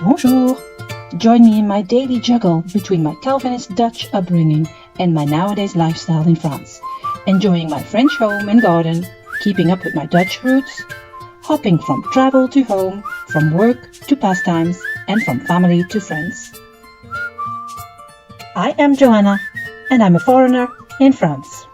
Bonjour! Join me in my daily juggle between my Calvinist Dutch upbringing and my nowadays lifestyle in France. Enjoying my French home and garden, keeping up with my Dutch roots, hopping from travel to home, from work to pastimes, and from family to friends. I am Joanna, and I'm a foreigner in France.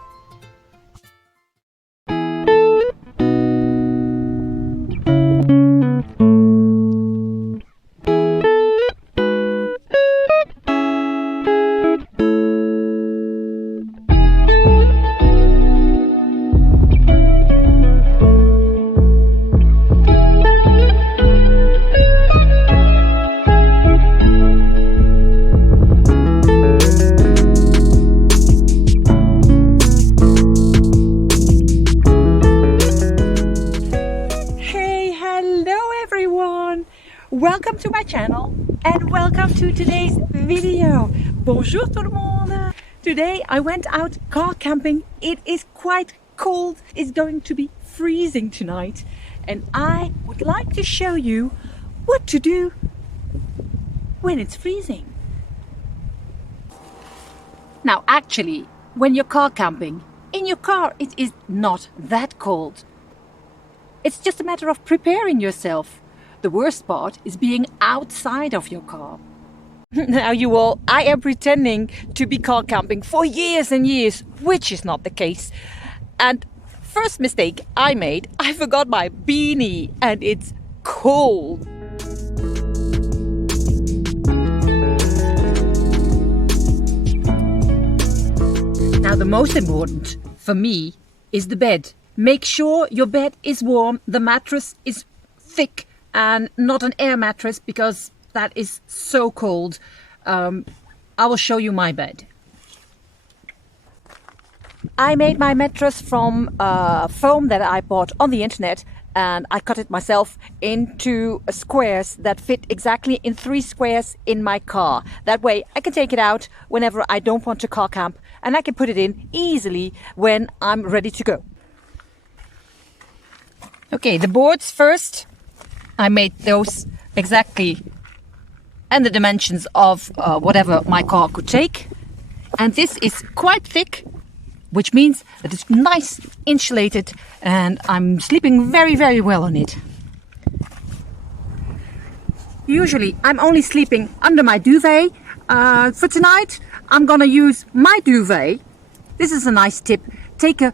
Welcome to my channel and welcome to today's video. Bonjour tout le monde. Today I went out car camping. It is quite cold. It's going to be freezing tonight and I would like to show you what to do when it's freezing. Now actually, when you're car camping, in your car it is not that cold. It's just a matter of preparing yourself. The worst part is being outside of your car. Now you all, I am pretending to be car camping for years and years, which is not the case. And first mistake I made, I forgot my beanie and it's cold. Now the most important for me is the bed. Make sure your bed is warm, the mattress is thick, and not an air mattress because that is so cold. I will show you my bed. I made my mattress from foam that I bought on the internet and I cut it myself into squares that fit exactly in 3 squares in my car. That way I can take it out whenever I don't want to car camp and I can put it in easily when I'm ready to go. Okay, the boards first. I made those exactly and the dimensions of whatever my car could take. And this is quite thick, which means that it's nice insulated and I'm sleeping very, very well on it. Usually I'm only sleeping under my duvet. For tonight I'm gonna use my duvet. This is a nice tip. Take a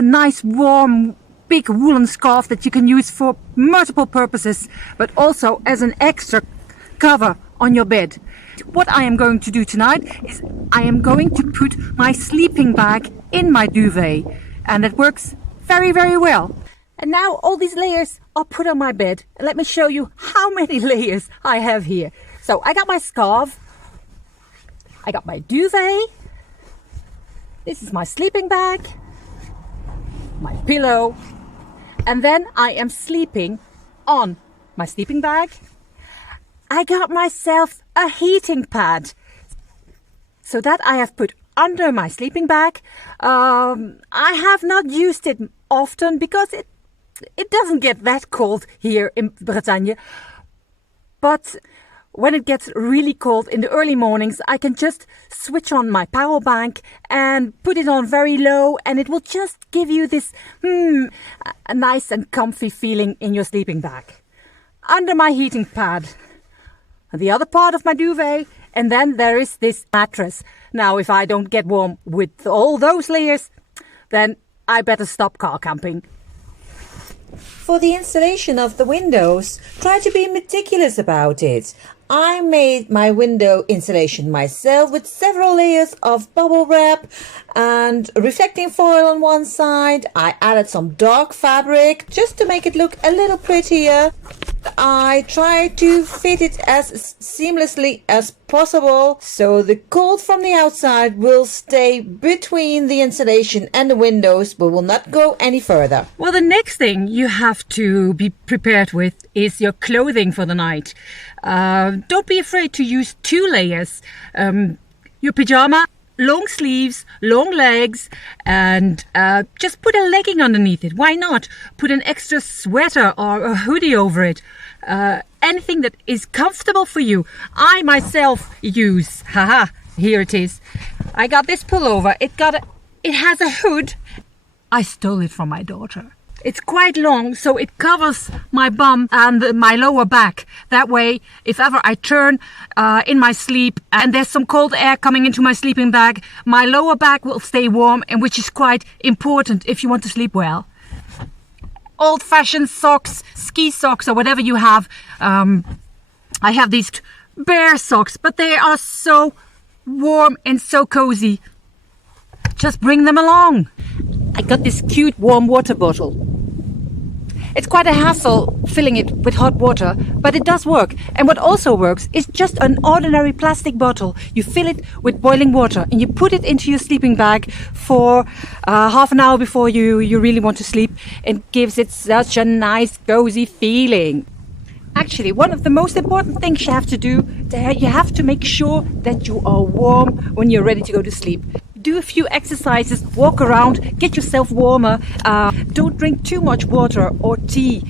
nice warm big woolen scarf that you can use for multiple purposes, but also as an extra cover on your bed. What I am going to do tonight is I am going to put my sleeping bag in my duvet, and it works very, very well. And now all these layers are put on my bed. And let me show you how many layers I have here. So I got my scarf, I got my duvet, this is my sleeping bag, my pillow, and then I am sleeping on my sleeping bag. I got myself a heating pad, so that I have put under my sleeping bag. I have not used it often because it doesn't get that cold here in Bretagne. But when it gets really cold in the early mornings, I can just switch on my power bank and put it on very low and it will just give you this a nice and comfy feeling in your sleeping bag. Under my heating pad, the other part of my duvet, and then there is this mattress. Now if I don't get warm with all those layers, then I better stop car camping. For the installation of the windows, try to be meticulous about it. I made my window insulation myself with several layers of bubble wrap and reflecting foil on one side. I added some dark fabric just to make it look a little prettier. I tried to fit it as seamlessly as possible so the cold from the outside will stay between the insulation and the windows but will not go any further. Well, the next thing you have to be prepared with is your clothing for the night. Don't be afraid to use 2 layers. Your pyjama long sleeves, long legs, and just put a legging underneath it. Why not? Put an extra sweater or a hoodie over it. Anything that is comfortable for you. I myself use, here it is. I got this pullover. It has a hood. I stole it from my daughter. It's quite long, so it covers my bum and my lower back. That way, if ever I turn in my sleep and there's some cold air coming into my sleeping bag, my lower back will stay warm, and which is quite important if you want to sleep well. Old-fashioned socks, ski socks, or whatever you have. I have these bear socks, but they are so warm and so cozy. Just bring them along. I got this cute warm water bottle. It's quite a hassle filling it with hot water, but it does work. And what also works is just an ordinary plastic bottle. You fill it with boiling water and you put it into your sleeping bag for half an hour before you really want to sleep, and gives it such a nice cozy feeling. Actually, one of the most important things you have to do, you have to make sure that you are warm when you're ready to go to sleep. Do a few exercises, walk around, get yourself warmer. Don't drink too much water or tea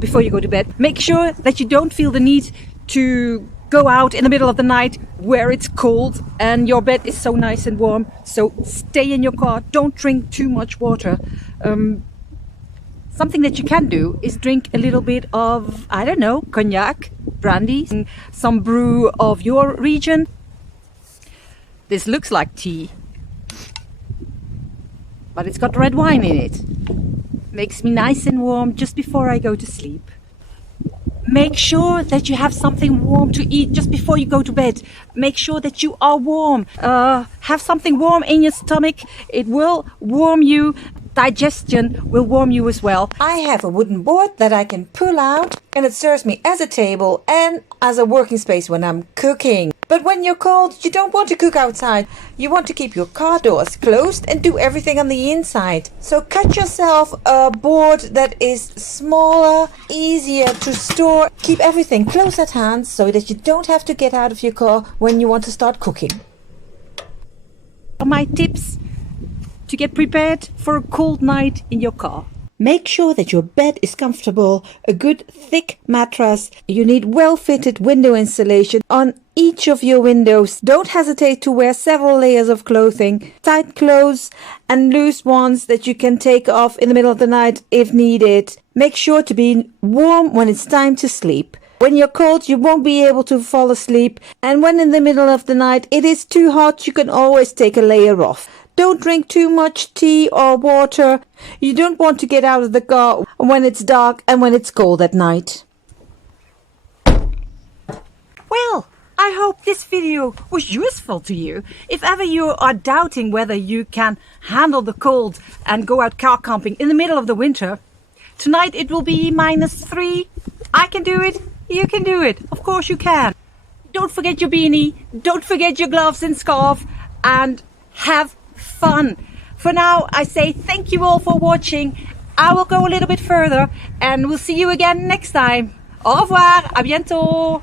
before you go to bed. Make sure that you don't feel the need to go out in the middle of the night where it's cold and your bed is so nice and warm. So stay in your car. Don't drink too much water. Something that you can do is drink a little bit of, I don't know, cognac, brandy, some brew of your region. This looks like tea, but it's got red wine in it. Makes me nice and warm just before I go to sleep. Make sure that you have something warm to eat just before you go to bed. Make sure that you are warm. Have something warm in your stomach. It will warm you. Digestion will warm you as well. I have a wooden board that I can pull out, and it serves me as a table and as a working space when I'm cooking. But when you're cold, you don't want to cook outside. You want to keep your car doors closed and do everything on the inside. So cut yourself a board that is smaller, easier to store. Keep everything close at hand so that you don't have to get out of your car when you want to start cooking. My tips to get prepared for a cold night in your car. Make sure that your bed is comfortable, a good thick mattress. You need well-fitted window insulation on each of your windows. Don't hesitate to wear several layers of clothing, tight clothes and loose ones that you can take off in the middle of the night if needed. Make sure to be warm when it's time to sleep. When you're cold, you won't be able to fall asleep. And when in the middle of the night it is too hot, you can always take a layer off. Don't drink too much tea or water. You don't want to get out of the car when it's dark and when it's cold at night. Well, I hope this video was useful to you. If ever you are doubting whether you can handle the cold and go out car camping in the middle of the winter, tonight it will be -3. I can do it. You can do it. Of course you can. Don't forget your beanie. Don't forget your gloves and scarf. And have fun. For now, I say thank you all for watching. I will go a little bit further and we'll see you again next time. Au revoir, à bientôt.